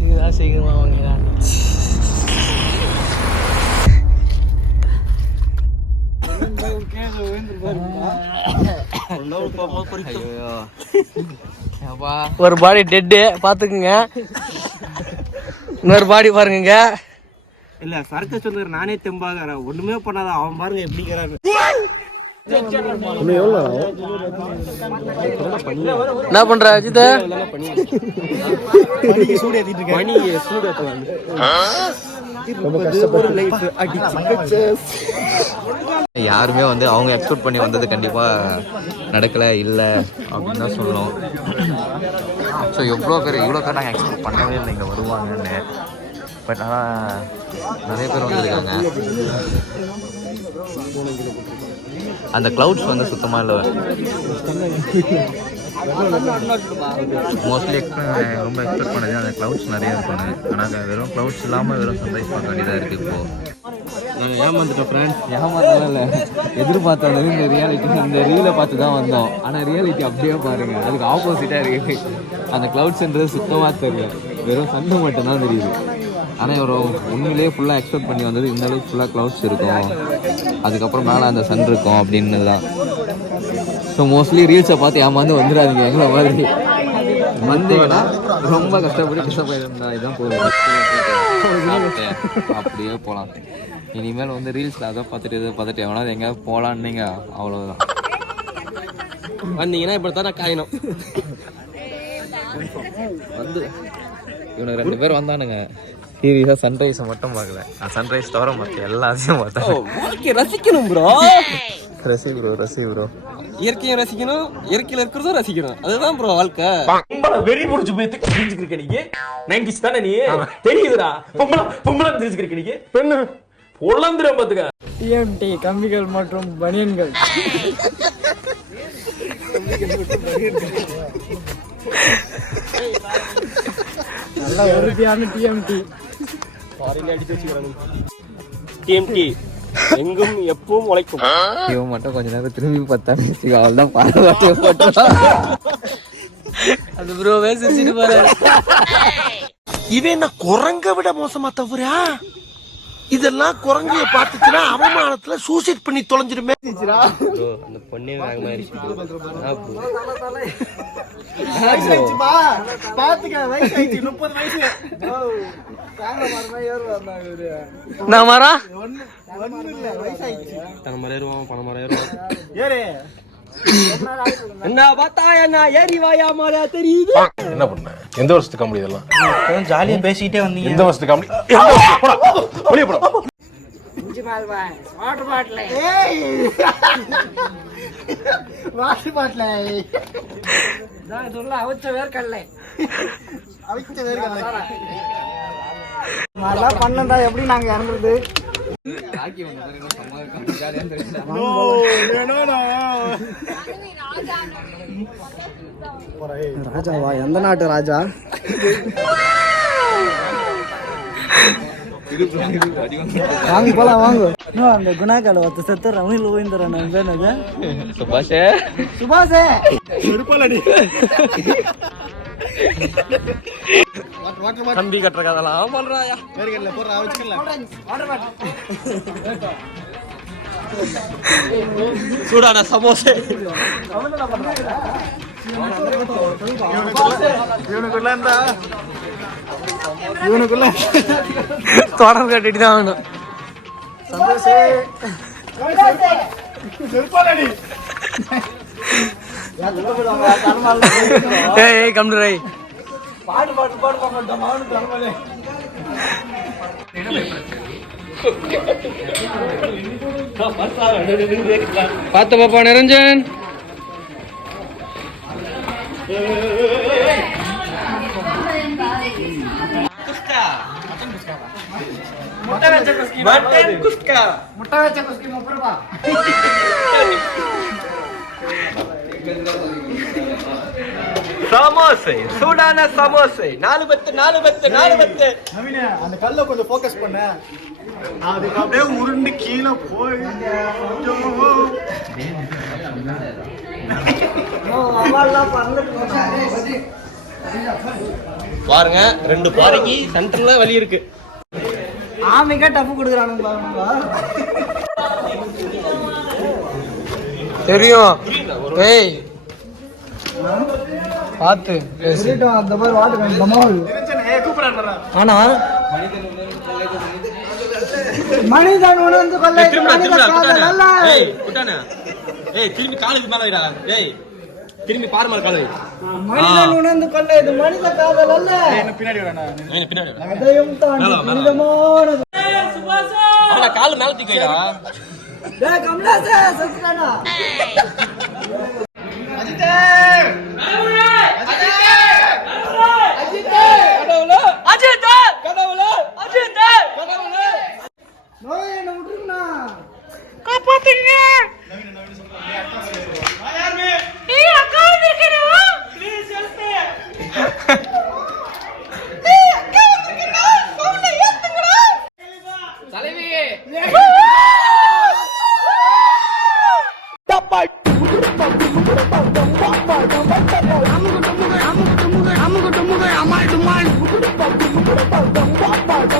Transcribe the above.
இதுதான் சீக்கிரமா வாங்கினான். ஒரு பாடி டெட்டு பாத்துக்குங்க. இன்னொரு பாடி பாருங்க. இல்ல சர்க்கஸ் சொல்லுற நானே தெம்பாக ஒண்ணுமே பண்ணாத அவன் பாருங்க எப்படிங்கிறாரு. என்ன பண்ற அஜித்? யாருமே வந்து அவங்க எக்ஸ்பெக்ட் பண்ணி வந்தது கண்டிப்பா நடக்கல இல்லை அப்படின்னு தான் சொல்லணும். ஸோ இவ்வளோ பேர் நாங்கள் எக்ஸ்பெக்ட் பண்ணவே இல்லை இங்கே வருவாங்கன்னு. பட் ஆனால் நிறைய பேர் வந்துருக்காங்க. அந்த க்ளவுட்ஸ் வந்து சுத்தமாக இல்லை. மோஸ்ட்லி ரொம்ப எக்ஸ்பெக்ட் பண்ணது அந்த க்ளவுட்ஸ் நிறைய இருக்குன்னு. ஆனால் வெறும் க்ளவுட்ஸ் இல்லாமல் வெறும் சன்ரைஸ் பார்க்க வேண்டியதாக இருக்குது. இப்போது நாங்கள் ஏமாந்துட்டோம் ஃப்ரெண்ட்ஸ். ஏமாத்தலாம் இல்லை, எதிர்பார்த்தது இந்த ரியாலிட்டி இந்த ரீலை பார்த்து தான் வந்தோம். ஆனால் ரியாலிட்டி அப்படியே பாருங்கள், அதுக்கு ஆப்போசிட்டாக இருக்குது. அந்த க்ளவுட்ஸ்ன்றது சுத்தமாக தெரியும், வெறும் சண்டை மட்டும்தான் தெரியுது. ஆனால் ஒரு உண்மையிலேயே ஃபுல்லாக எக்ஸ்பெக்ட் பண்ணி வந்தது இந்த அளவுக்கு ஃபுல்லாக க்ளவுட்ஸ் இருக்கும், அதுக்கப்புறம் மேலே அந்த சன் இருக்கும் அப்படின்னு தான். ஸோ மோஸ்ட்லி ரீல்ஸை பார்த்து ஏமாந்து வந்துடாதீங்க. எங்களை மாதிரி வந்தீங்கன்னா ரொம்ப கஷ்டப்பட்டு டிசப்பாயின்ட் இதுதான் போதும். அப்படியே போகலாம். இனிமேல் வந்து ரீல்ஸில் அதை பார்த்துட்டு எவனாவது எங்கேயாவது போகலான்னீங்க அவ்வளோதான். வந்தீங்கன்னா இப்படி தானே காயணும். வந்து இவனுக்கு 2 பேர் வந்தானுங்க. சீரியஸாக சன்ரைஸை மட்டும் பார்க்கல, நான் சன்ரைஸ் தவிர மற்ற எல்லாத்தையும் பார்த்தேன். ரசிக்கணும் ப்ரோ. ரசி ப்ரோ இயற்கையும் ரசிக்கணும், இயற்கையில் இருக்கிறதும் ரசிக்கணும். அதுதான் ப்ரோ வாழ்க்கை. வெறி முடிச்சு போய் தெரிஞ்சுக்கிருக்க நீங்க 90s தானே நீ தெரியுதுடா. பொம்பளை தெரிஞ்சுக்கிருக்க நீங்க பெண்ணு பொள்ளந்திரம் பாத்துக்க. டிஎம்டி கம்பிகள் மற்றும் பனியன்கள். நல்ல உறுதியான டிஎம்டி. அடிச்சு வச்சுக்கிறாங்க. டிஎம்டி எங்கும் எப்பவும் உழைக்கும். இவன் மட்டும் கொஞ்ச நேரம் திரும்பி பார்த்தான்னு வச்சுக்கோ, அவள்தான் பாராட்டே போட்டான். அந்த ப்ரோவே சிரிச்சிட்டு போறாரு. இவன் என்ன குரங்க விட மோசமா தவிரா? இதெல்லாம் குரங்கைய பார்த்துச்சுன்னா அவமானத்துல சூசைட் பண்ணி தொலைஞ்சிருமே. அந்த பொண்ணே வேகமாயிருச்சு. நான் வரா என்ன பார்த்தா என்ன ஏறி வாயா மாறா தெரியுது. என்ன பண்ண? எந்த வருஷத்துக்கு காமெடி இதெல்லாம்? ஜாலியா பேசிட்டே வந்தீங்க. எந்த வருஷத்துக்கு காமெடி? வெளியே போடா. வாட்டர் பாட்டில் வாட்டர் பாட்டில் சொல்ல அவிச்ச வேர்க்கடலை நல்லா பண்ணா எப்படி நாங்க இறங்குறது? ராஜாவா? எந்த நாட்டு ராஜா? வாங்க போலாம் வாங்க. அந்த குணாக்கால ஒருத்த செத்து ரமணில் ஓய்ந்துறான். சுபாஷே சுபாஷே கம்பி கட்டுற கதெல்லாம் பண்றாயா. சூடான சமோசே இவனுக்குள்ள தொடர்பு கட்டிட்டு தான் ஆகணும். ஏய் கம்டுரை பாடு பாடு பாடு பாடு. பார்த்த பாப்பா நிரஞ்சன். மட்டன் குஸ்கா. முட்டை வச்ச குஸ்கி 30 ரூபாய். சமோசை, சூடான சமோசை. 4 பத்து. நவீன அந்த கல்ல கொஞ்சம் ஃபோக்கஸ் பண்ண. அதுக்கு அப்படியே உருண்டு கீழே போய் பாருங்க 2 பாறைக்கு சென்டர்ல வலி இருக்கு. ஆமிக்கா டப்பு கொடுக்குறானுங்க. தெரியும். ஏய் பாத்து அந்த மாதிரி வாட்டு ஆனா மனிதன் உணர்ந்து கொள்ள திரும்பி காலுக்கு மேல வைடா. ஏய் திரும்பி பாரு மேல காலு. மனிதன் உணர்ந்து கொள்ள இது மனித காதல் அல்ல. பின்னாடி அதையும் தாண்டி புனிதமானது. அவன காலு மேல தூக்கி வைடா. டேய் கமலாசே சத்ரானா. அஜிதே நோய் என்ன விட்டுருங்கண்ணா. காப்பாத்துங்க. அமுகு டுமுகு அமால் டுமால்